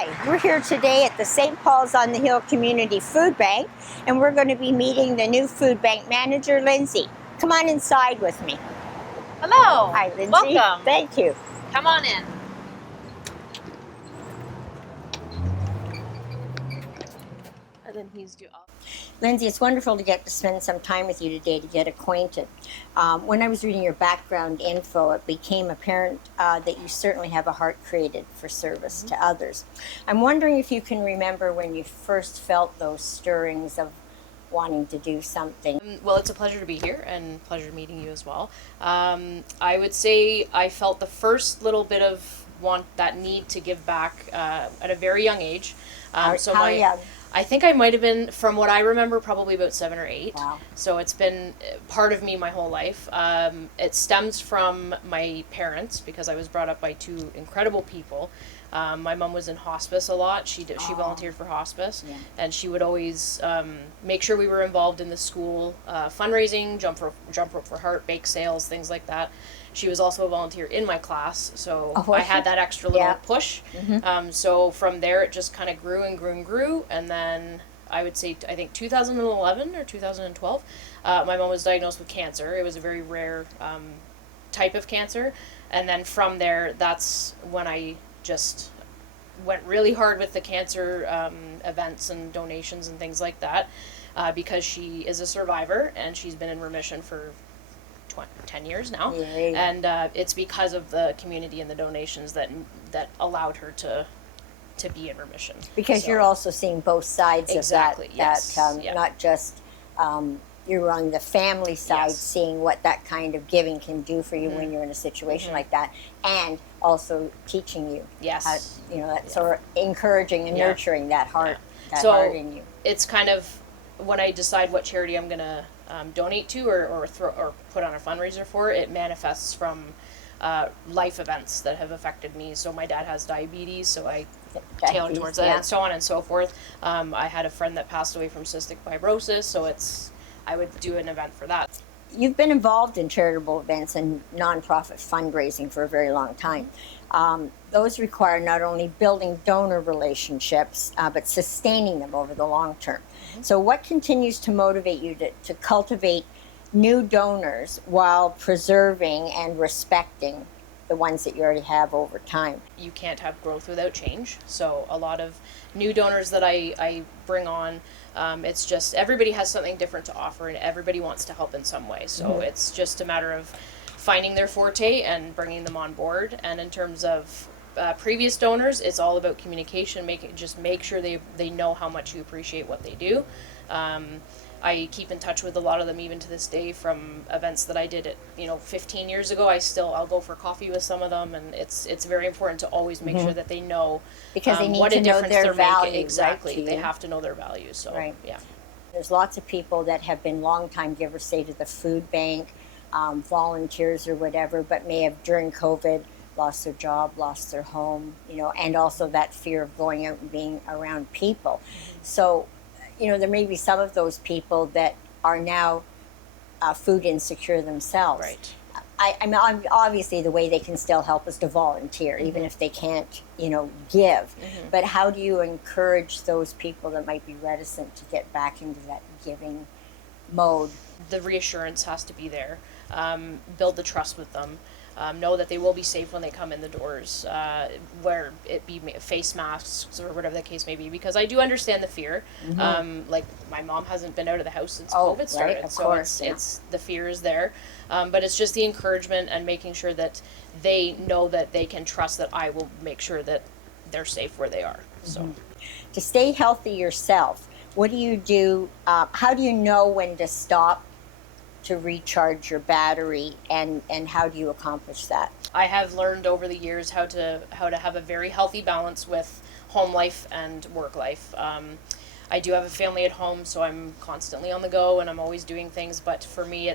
Hi, we're here today at the St. Paul's on the Hill Community Food Bank, and we're going to be meeting the new food bank manager, Lindsey. Come on inside with me. Hello. Hi, Lindsey. Welcome. Thank you. Come on in. And then he's due up. Lindsey, it's wonderful to get to spend some time with you today to get acquainted. When I was reading your background info, it became apparent that you certainly have a heart created for service to others. I'm wondering if you can remember when you first felt those stirrings of wanting to do something. Well, it's a pleasure to be here and pleasure meeting you as well. I would say I felt the first little bit of that need to give back at a very young age. How young? I think I might have been, from what I remember, probably about 7 or 8. Wow. So it's been part of me my whole life. It stems from my parents because I was brought up by two incredible people. My mom was in hospice a lot. She volunteered for hospice, and she would always make sure we were involved in the school fundraising, jump rope for heart, bake sales, things like that. She was also a volunteer in my class, so I had that extra little push. So from there, it just kind of grew and grew and grew, and then I would say, I think 2011 or 2012, my mom was diagnosed with cancer. It was a very rare type of cancer, and then from there, that's when I just went really hard with the cancer events and donations and things like that, because she is a survivor and she's been in remission for 10 years now. Yay. And it's because of the community and the donations that allowed her to be in remission. Because you're also seeing both sides of that. Yes. Not just you're on the family side, seeing what that kind of giving can do for you when you're in a situation like that, and also teaching you. Yes. That sort of encouraging and nurturing that heart, heart in you. It's kind of when I decide what charity I'm gonna donate to or put on a fundraiser for. It manifests from life events that have affected me. So my dad has diabetes, so I tailor towards that, and so on and so forth. I had a friend that passed away from cystic fibrosis, so I would do an event for that. You've been involved in charitable events and nonprofit fundraising for a very long time. Those require not only building donor relationships, but sustaining them over the long term. So what continues to motivate you to cultivate new donors while preserving and respecting the ones that you already have over time? You can't have growth without change. So a lot of new donors that I bring on, it's just everybody has something different to offer and everybody wants to help in some way. So it's just a matter of finding their forte and bringing them on board. And in terms of previous donors, it's all about communication. Make sure they know how much you appreciate what they do. I keep in touch with a lot of them even to this day from events that I did 15 years ago. I'll go for coffee with some of them, and it's very important to always make sure that they know because they need what to a know difference their they're value. making. Exactly, right, they have to know their value. So yeah. There's lots of people that have been long-time givers, say to the food bank, volunteers or whatever, but may have during COVID lost their job, lost their home, and also that fear of going out and being around people. So, there may be some of those people that are now food insecure themselves. Right. I mean, obviously the way they can still help is to volunteer, even if they can't, give. But how do you encourage those people that might be reticent to get back into that giving mode? The reassurance has to be there. Build the trust with them. Know that they will be safe when they come in the doors, where it be face masks or whatever the case may be, because I do understand the fear. Like my mom hasn't been out of the house since COVID started, right, of so course, it's the fear is there, but it's just the encouragement and making sure that they know that they can trust that I will make sure that they're safe where they are. So to stay healthy yourself, what do you do? How do you know when to stop to recharge your battery, and how do you accomplish that? I have learned over the years how to have a very healthy balance with home life and work life. I do have a family at home, so I'm constantly on the go and I'm always doing things, but for me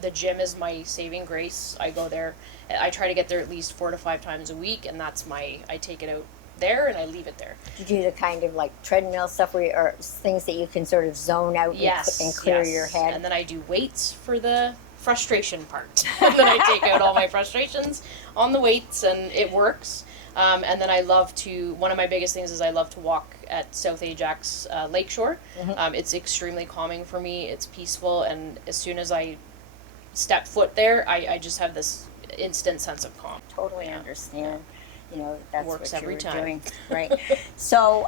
the gym is my saving grace. I go there, I try to get there at least 4 to 5 times a week, and I take it out there and I leave it there. You do the kind of like treadmill stuff or things that you can sort of zone out and clear your head. And then I do weights for the frustration part. And then I take out all my frustrations on the weights, and it works. And then I love to, one of my biggest things is I love to walk at South Ajax Lakeshore. It's extremely calming for me. It's peaceful. And as soon as I step foot there, I just have this instant sense of calm. Totally understand. You know, that's Works what you every were time. doing. Right. So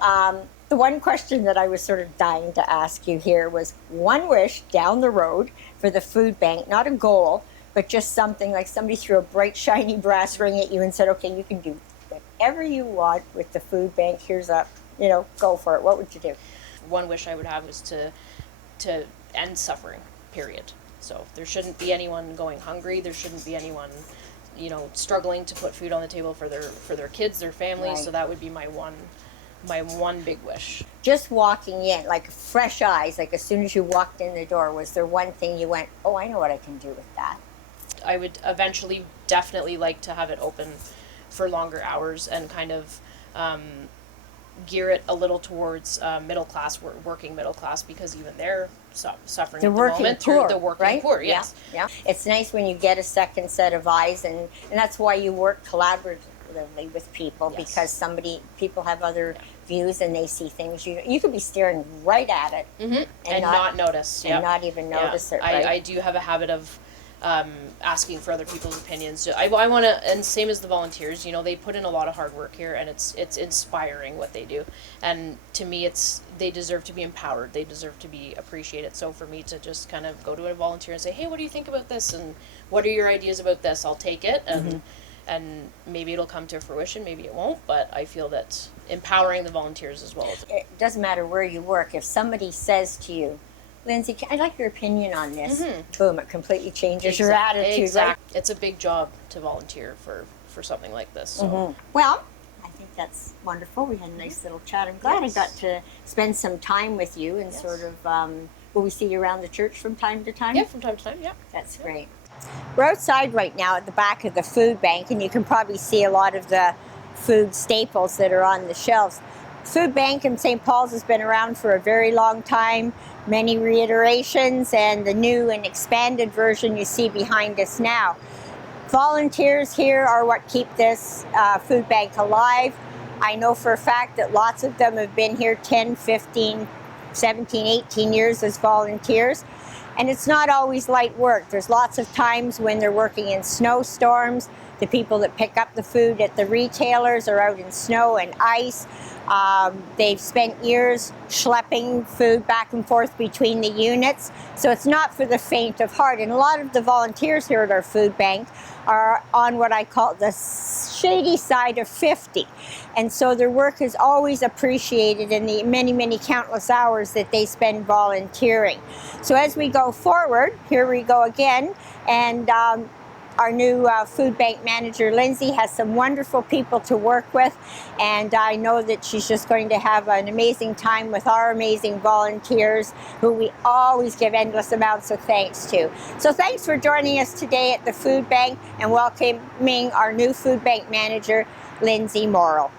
the one question that I was sort of dying to ask you here was one wish down the road for the food bank, not a goal, but just something like somebody threw a bright, shiny brass ring at you and said, okay, you can do whatever you want with the food bank. Here's up, you know, go for it. What would you do? One wish I would have is to end suffering, period. So there shouldn't be anyone going hungry. There shouldn't be anyone, you know, struggling to put food on the table for their kids, their families. Right. So that would be my one big wish. Just walking in, like fresh eyes, like as soon as you walked in the door, was there one thing you went, oh, I know what I can do with that? I would eventually definitely like to have it open for longer hours and kind of gear it a little towards middle class, working middle class, because even they're suffering The at the working moment poor, through the working right? poor. Yes. Yeah. It's nice when you get a second set of eyes, and that's why you work collaboratively with people, Yes. because people have other views and they see things you could be staring right at it And not notice. and not even notice it. Right? I do have a habit of asking for other people's opinions. I want to, and same as the volunteers, you know, they put in a lot of hard work here, and it's inspiring what they do. And to me, they deserve to be empowered. They deserve to be appreciated. So for me to just kind of go to a volunteer and say, hey, what do you think about this? And what are your ideas about this? I'll take it. And maybe it'll come to fruition, maybe it won't, but I feel that empowering the volunteers as well. It doesn't matter where you work. If somebody says to you, Lindsay, I'd like your opinion on this. Boom, it completely changes your attitude. Exactly. Right? It's a big job to volunteer for something like this. So. Well, I think that's wonderful. We had a nice little chat. I'm glad Yes. I got to spend some time with you and Yes. sort of, will we see you around the church from time to time? Yeah, from time to time, yeah. That's great. We're outside right now at the back of the food bank, and you can probably see a lot of the food staples that are on the shelves. Food bank in St. Paul's has been around for a very long time, many reiterations, and the new and expanded version you see behind us now. Volunteers here are what keep this food bank alive. I know for a fact that lots of them have been here 10, 15, 17, 18 years as volunteers. And it's not always light work. There's lots of times when they're working in snowstorms. The people that pick up the food at the retailers are out in snow and ice. They've spent years schlepping food back and forth between the units. So it's not for the faint of heart. And a lot of the volunteers here at our food bank are on what I call the shady side of 50. And so their work is always appreciated in the many, many countless hours that they spend volunteering. So as we go forward, here we go again. And our new food bank manager, Lindsay, has some wonderful people to work with, and I know that she's just going to have an amazing time with our amazing volunteers, who we always give endless amounts of thanks to. So thanks for joining us today at the food bank, and welcoming our new food bank manager, Lindsey Morrill.